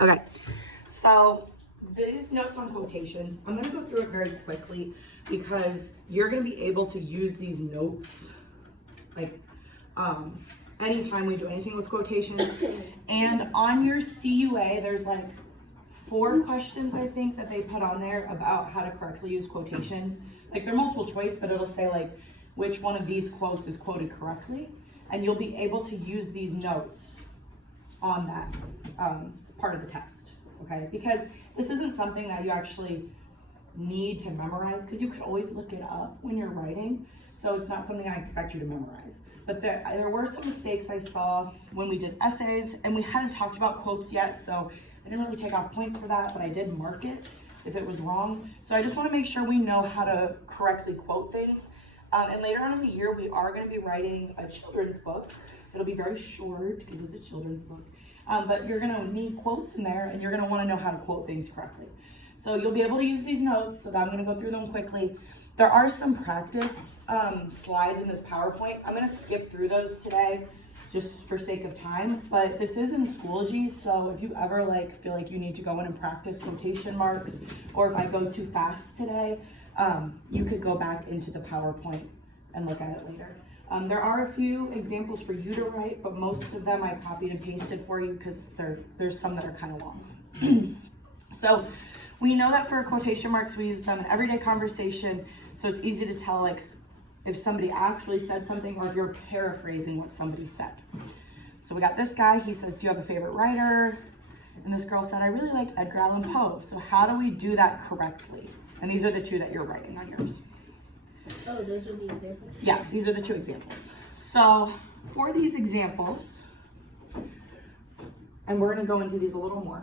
Okay, so these notes on quotations, I'm gonna go through it very quickly because you're gonna be able to use these notes like anytime we do anything with quotations. And on your CUA, there's like 4 questions I think that they put on there about how to correctly use quotations. Like they're multiple choice, but it'll say like which one of these quotes is quoted correctly, and you'll be able to use these notes on that part of the test, okay? Because this isn't something that you actually need to memorize, because you could always look it up when you're writing, so it's not something I expect you to memorize. But there were some mistakes I saw when we did essays, and we hadn't talked about quotes yet, so I didn't really take off points for that, but I did mark it if it was wrong. So I just want to make sure we know how to correctly quote things. And later on in the year, we are going to be writing a children's book. It'll be very short because it's a children's book. But you're going to need quotes in there, and you're going to want to know how to quote things correctly. So you'll be able to use these notes, so I'm going to go through them quickly. There are some practice slides in this PowerPoint. I'm going to skip through those today just for sake of time, but this is in Schoology, so if you ever feel like you need to go in and practice quotation marks, or if I go too fast today, you could go back into the PowerPoint and look at it later. There are a few examples for you to write, but most of them I copied and pasted for you because there's some that are kind of long. So we know that for quotation marks, we use them in everyday conversation, so it's easy to tell if somebody actually said something or if you're paraphrasing what somebody said. So we got this guy, he says, do you have a favorite writer? And this girl said, I really like Edgar Allan Poe. So how do we do that correctly? And these are the 2 that you're writing on yours. Oh, those are the examples? Yeah, these are the 2 examples. So for these examples, and we're gonna go into these a little more,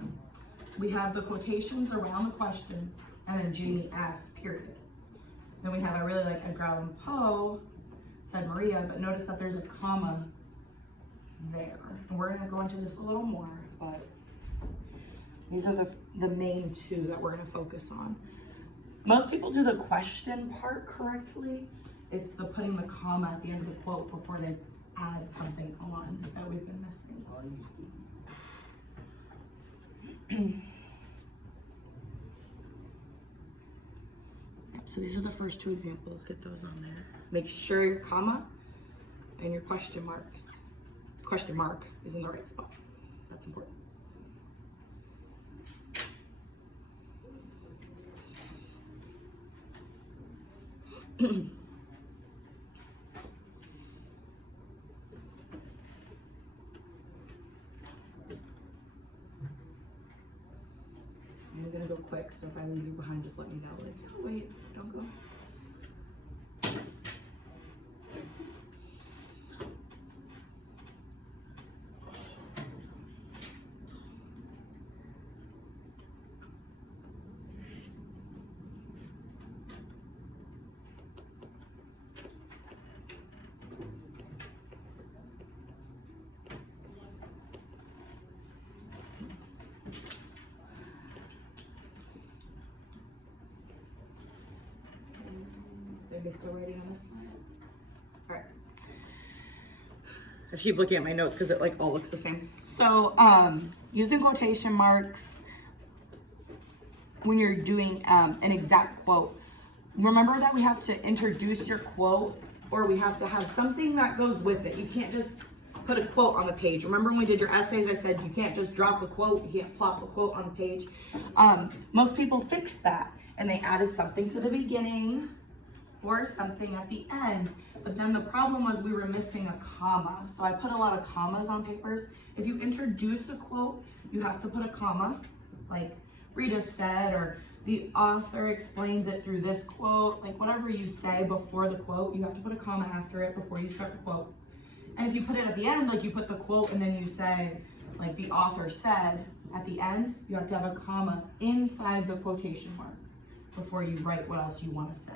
we have the quotations around the question, and then Jamie asked, period. Then we have, I really like Edgar Allan Poe, said Maria, but notice that there's a comma there. And we're gonna go into this a little more, but these are the main 2 that we're gonna focus on. Most people do the question part correctly. It's the putting the comma at the end of the quote before they add something on that we've been missing. So these are the first 2 examples. Get those on there. Make sure your comma and your question mark is in the right spot. That's important. I'm gonna go quick, so if I leave you behind, just let me know. Oh wait, don't go. Are they still writing on this slide? All right. I keep looking at my notes because it all looks the same. So using quotation marks when you're doing an exact quote, remember that we have to introduce your quote, or we have to have something that goes with it. You can't just put a quote on the page. Remember when we did your essays, I said you can't just drop a quote, you can't plop a quote on the page. Most people fixed that and they added something to the beginning or something at the end, but then the problem was we were missing a comma. So I put a lot of commas on papers. If you introduce a quote, you have to put a comma, like Rita said, or the author explains it through this quote, whatever you say before the quote, you have to put a comma after it before you start the quote. And if you put it at the end, you put the quote and then you say, the author said, at the end, you have to have a comma inside the quotation mark before you write what else you want to say.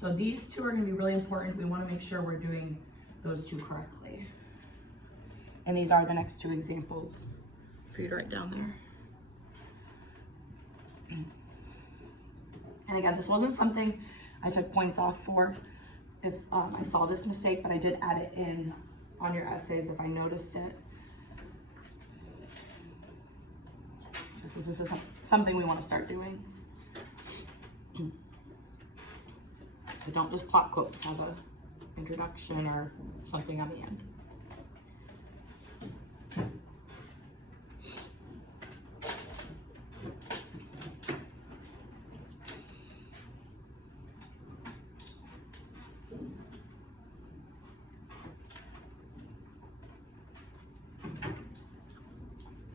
So these 2 are going to be really important. We want to make sure we're doing those 2 correctly. And these are the next 2 examples for you to write down there. And again, this wasn't something I took points off for if I saw this mistake, but I did add it in on your essays if I noticed it. This is something we want to start doing. So don't just plot quotes, have a introduction or something on the end.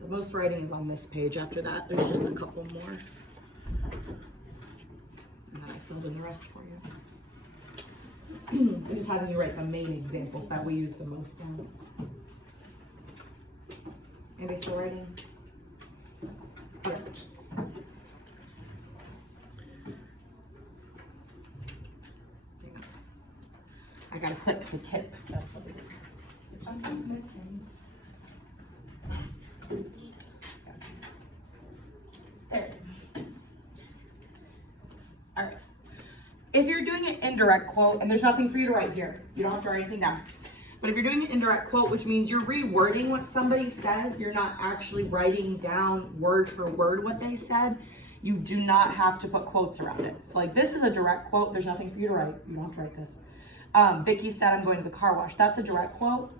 So most writing is on this page. After that, there's just a couple more. And then I filled in the rest for you. I'm just having you write the main examples that we use the most down. Anybody still writing? Okay. I gotta click the tip. That's what it is. So something's missing. There it is. All right. If you're doing an indirect quote, and there's nothing for you to write here, you don't have to write anything down. But if you're doing an indirect quote, which means you're rewording what somebody says, you're not actually writing down word for word what they said, you do not have to put quotes around it. So like this is a direct quote, there's nothing for you to write. You don't have to write this. Vicky said, I'm going to the car wash. That's a direct quote.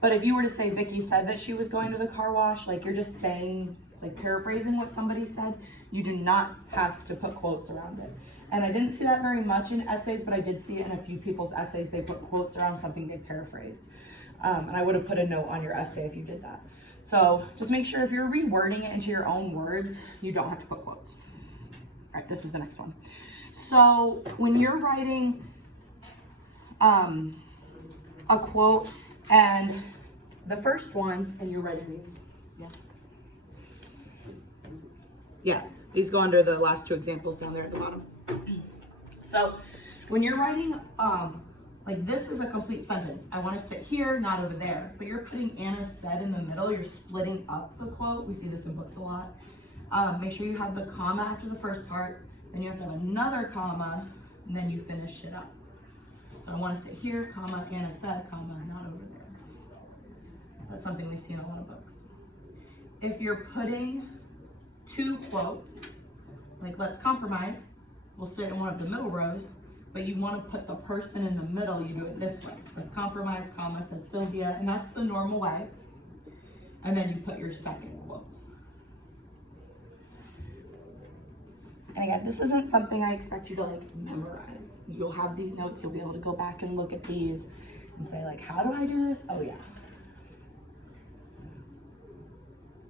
But if you were to say Vicky said that she was going to the car wash, like you're just saying, like paraphrasing what somebody said, you do not have to put quotes around it. And I didn't see that very much in essays, but I did see it in a few people's essays. They put quotes around something they paraphrased. And I would have put a note on your essay if you did that. So just make sure if you're rewording it into your own words, you don't have to put quotes. All right, this is the next one. So when you're writing a quote, and the first one, and you're writing these, yes? Yeah, these go under the last two examples down there at the bottom. So when you're writing, like this is a complete sentence. I want to sit here, not over there. But you're putting Anna said in the middle. You're splitting up the quote. We see this in books a lot. Make sure you have the comma after the first part. Then you have to have another comma, and then you finish it up. So I want to sit here, comma, Anna said, comma, not over there. That's something we see in a lot of books. If you're putting two quotes, like let's compromise, we'll sit in one of the middle rows, but you want to put the person in the middle, you do it this way. Let's compromise, comma, said Sylvia, and that's the normal way. And then you put your second quote. And again, this isn't something I expect you to like memorize. You'll have these notes, you'll be able to go back and look at these and say like, how do I do this? Oh yeah.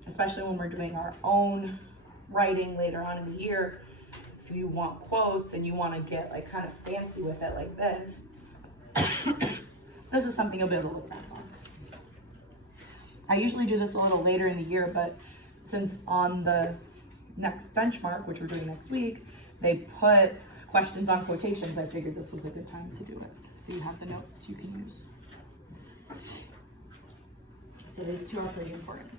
Especially when we're doing our own writing later on in the year, if you want quotes and you want to get like kind of fancy with it like this, this is something you'll be able to look back on. I usually do this a little later in the year, but since on the next benchmark, which we're doing next week, they put questions on quotations, I figured this was a good time to do it. So you have the notes you can use. So these two are pretty important.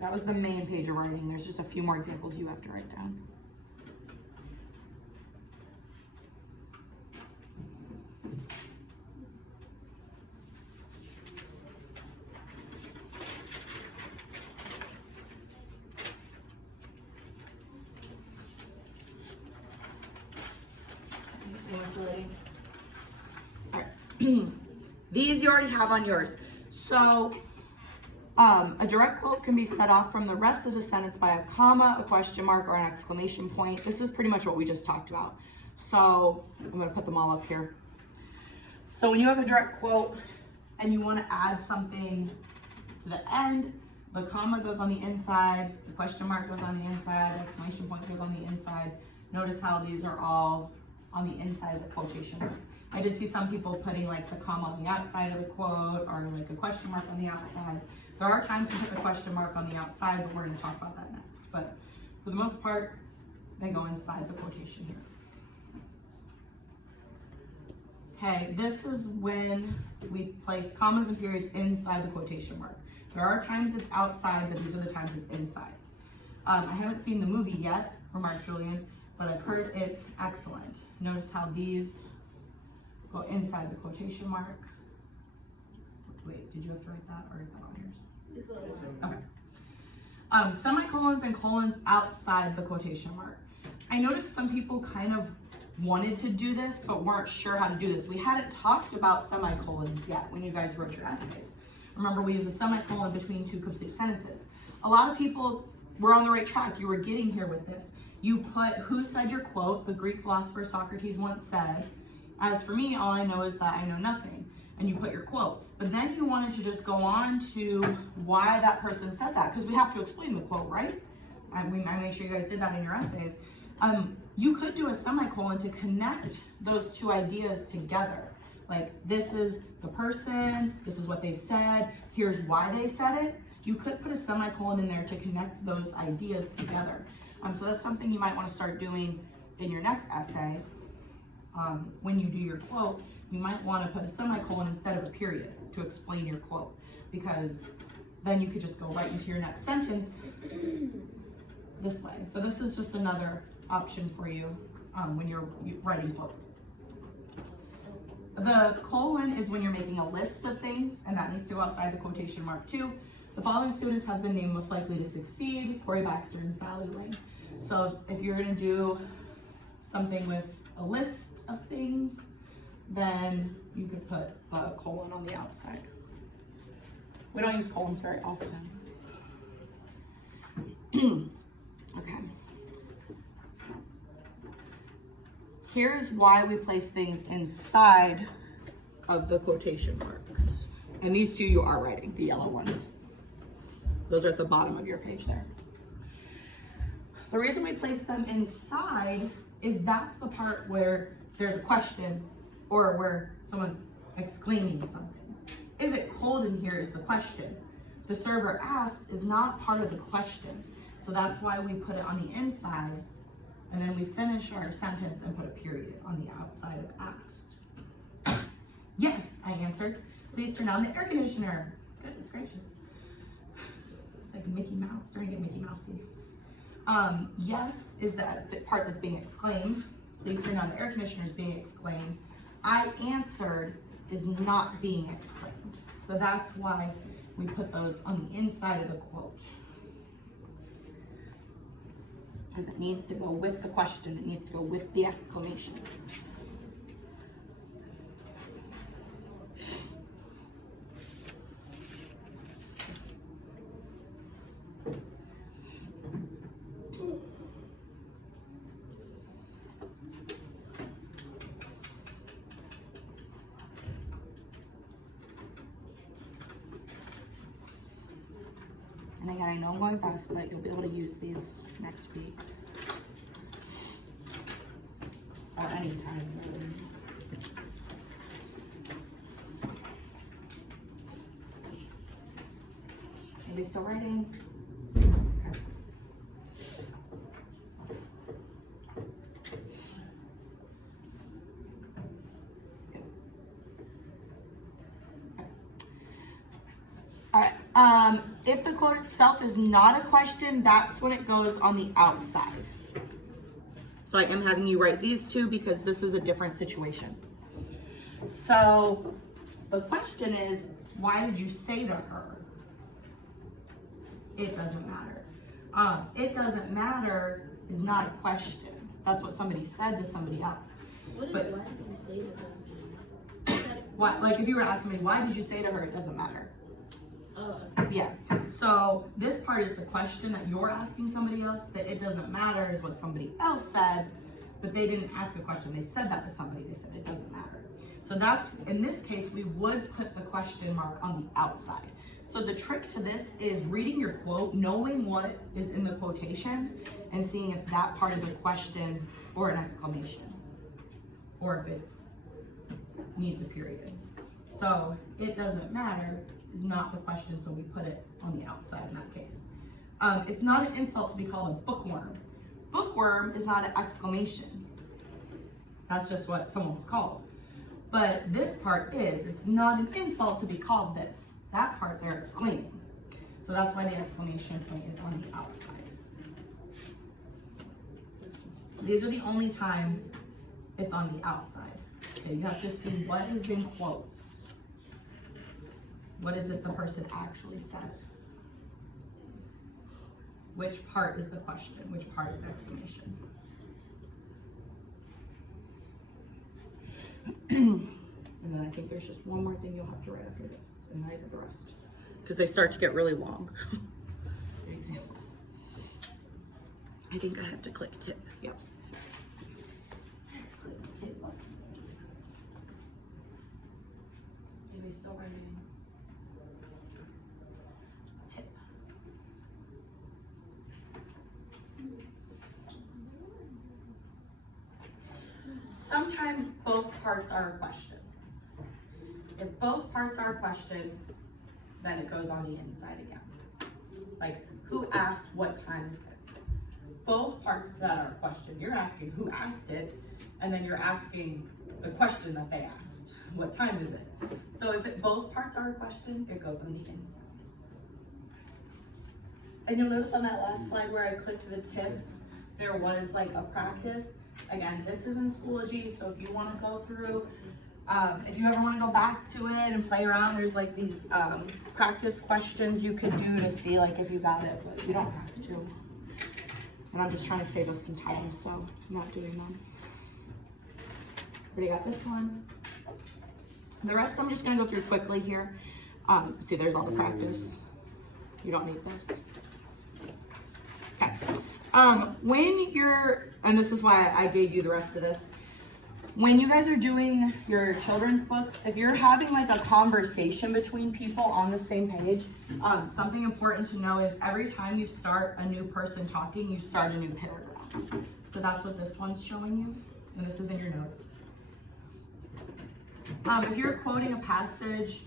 That was the main page of writing. There's just a few more examples you have to write down. All right. These you already have on yours. So a direct quote can be set off from the rest of the sentence by a comma, a question mark, or an exclamation point. This is pretty much what we just talked about. So I'm going to put them all up here. So when you have a direct quote and you want to add something to the end, the comma goes on the inside, the question mark goes on the inside, the exclamation point goes on the inside. Notice how these are all on the inside of the quotation marks. I did see some people putting like the comma on the outside of the quote or like a question mark on the outside. There are times you put the question mark on the outside, but we're going to talk about that next. But for the most part, they go inside the quotation here. Okay, this is when we place commas and periods inside the quotation mark. There are times it's outside, but these are the times it's inside. I haven't seen the movie yet for Mark Julian, but I've heard it's excellent. Notice how these go inside the quotation mark. Wait, did you have to write that or is that on yours? It's on Okay. Semicolons and colons outside the quotation mark. I noticed some people kind of wanted to do this, but weren't sure how to do this. We hadn't talked about semicolons yet when you guys wrote your essays. Remember, we use a semicolon between two complete sentences. A lot of people were on the right track. You were getting here with this. You put who said your quote, the Greek philosopher Socrates once said. As for me, all I know is that I know nothing. And you put your quote. But then you wanted to just go on to why that person said that, because we have to explain the quote, right? I make sure you guys did that in your essays. You could do a semicolon to connect those two ideas together. Like, this is the person, this is what they said, here's why they said it. You could put a semicolon in there to connect those ideas together. So that's something you might want to start doing in your next essay. When you do your quote, you might want to put a semicolon instead of a period to explain your quote, because then you could just go right into your next sentence this way. So this is just another option for you when you're writing quotes. The colon is when you're making a list of things, and that needs to go outside the quotation mark too. The following students have been named most likely to succeed: Corey Baxter and Sally Lane. So if you're going to do something with a list of things, then you could put the colon on the outside. We don't use colons very often. Okay. Here's why we place things inside of the quotation marks. And these two you are writing, the yellow ones. Those are at the bottom of your page there. The reason we place them inside is that's the part where there's a question or where someone's exclaiming something. Is it cold in here is the question. The server asked is not part of the question. So that's why we put it on the inside, and then we finish our sentence and put a period on the outside of asked. Yes, I answered. Please turn on the air conditioner. Goodness gracious. It's like Mickey Mouse, starting to get Mickey Mousey. Yes is the part that's being exclaimed. Please turn on the air conditioner is being exclaimed. I answered is not being exclaimed. So that's why we put those on the inside of the quote. Because it needs to go with the question, it needs to go with the exclamation. And again, I know I'm going fast, but you'll be able to use these next week. Or anytime. Are we still writing? Okay. Good. Okay. All right. If the quote itself is not a question, that's when it goes on the outside. So I am having you write these two because this is a different situation. So the question is, why did you say to her? It doesn't matter. It doesn't matter is not a question. That's what somebody said to somebody else. Why did you say to her? Why, like if you were to ask somebody, why did you say to her, it doesn't matter. Yeah, so this part is the question that you're asking somebody else, that it doesn't matter is what somebody else said, but they didn't ask a question. They said that to somebody, they said it doesn't matter. So that's, in this case, we would put the question mark on the outside. So the trick to this is reading your quote, knowing what is in the quotations, and seeing if that part is a question or an exclamation, or if it's needs a period. So it doesn't matter is not the question, so we put it on the outside in that case. It's not an insult to be called a bookworm. Bookworm is not an exclamation. That's just what someone would call it. But this part is. It's not an insult to be called this. That part they're exclaiming. So that's why the exclamation point is on the outside. These are the only times it's on the outside. Okay, you have to see what is in quotes. What is it the person actually said? Which part is the question? Which part is the explanation? And then I think there's just one more thing you'll have to write after this, and I did the rest. Because they start to get really long. The examples. I think I have to click tip. Yep. Maybe still writing. Tip. Sometimes both parts are a question. If both parts are a question, then it goes on the inside again. Like, who asked, what time is it? Both parts of that are a question. You're asking who asked it, and then you're asking the question that they asked. What time is it? So if both parts are a question, it goes on the inside. And you'll notice on that last slide where I clicked the tip, there was like a practice. Again, this is in Schoology, so if you want to go through, if you ever want to go back to it and play around, there's like these practice questions you could do to see like if you got it, but you don't have to. And I'm just trying to save us some time, so I'm not doing them. Already got this one. The rest I'm just going to go through quickly here. See, there's all the practice. You don't need this. Okay. When you're, and this is why I gave you the rest of this. When you guys are doing your children's books, if you're having like a conversation between people on the same page, something important to know is every time you start a new person talking, you start a new paragraph. So that's what this one's showing you, and this is in your notes. If you're quoting a passage,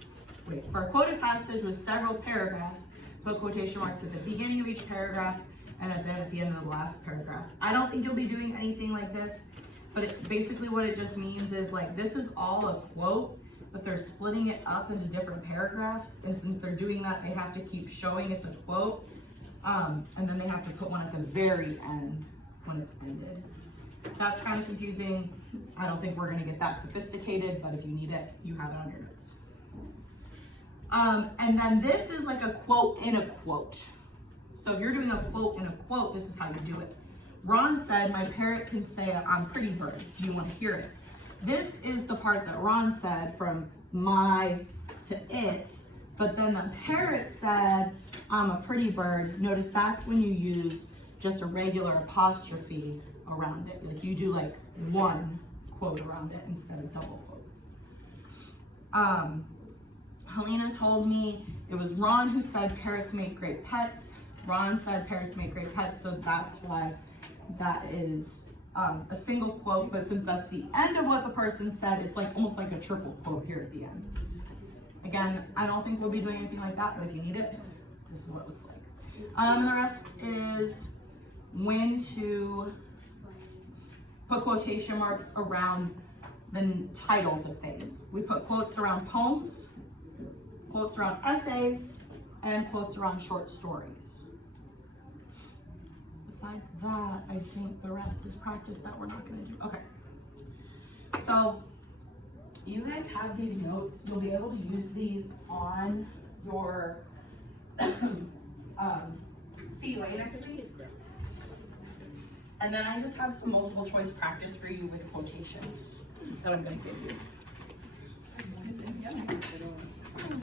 for a quoted passage with several paragraphs, put quotation marks at the beginning of each paragraph and then at the end of the last paragraph. I don't think you'll be doing anything like this, but basically what it just means is like this is all a quote, but they're splitting it up into different paragraphs, and since they're doing that, they have to keep showing it's a quote, and then they have to put one at the very end when it's ended. That's kind of confusing. I don't think we're going to get that sophisticated, but if you need it, you have it on your notes. And then this is like a quote in a quote. So if you're doing a quote in a quote, this is how you do it. Ron said, "My parrot can say I'm pretty bird. Do you want to hear it?" This is the part that Ron said from my to it, but then the parrot said, "I'm a pretty bird." Notice that's when you use just a regular apostrophe around it. Like you do like one quote around it instead of double quotes. Helena told me it was Ron who said parrots make great pets. Ron said parrots make great pets, so that's why that is a single quote, but since that's the end of what the person said, it's like almost like a triple quote here at the end. Again, I don't think we'll be doing anything like that, but if you need it, this is what it looks like. And the rest is when to put quotation marks around the titles of things. We put quotes around poems, quotes around essays, and quotes around short stories. Besides that, I think the rest is practice that we're not going to do. Okay. So you guys have these notes. You'll be able to use these on your CUA next week. And then I just have some multiple choice practice for you with quotations that I'm going to give you.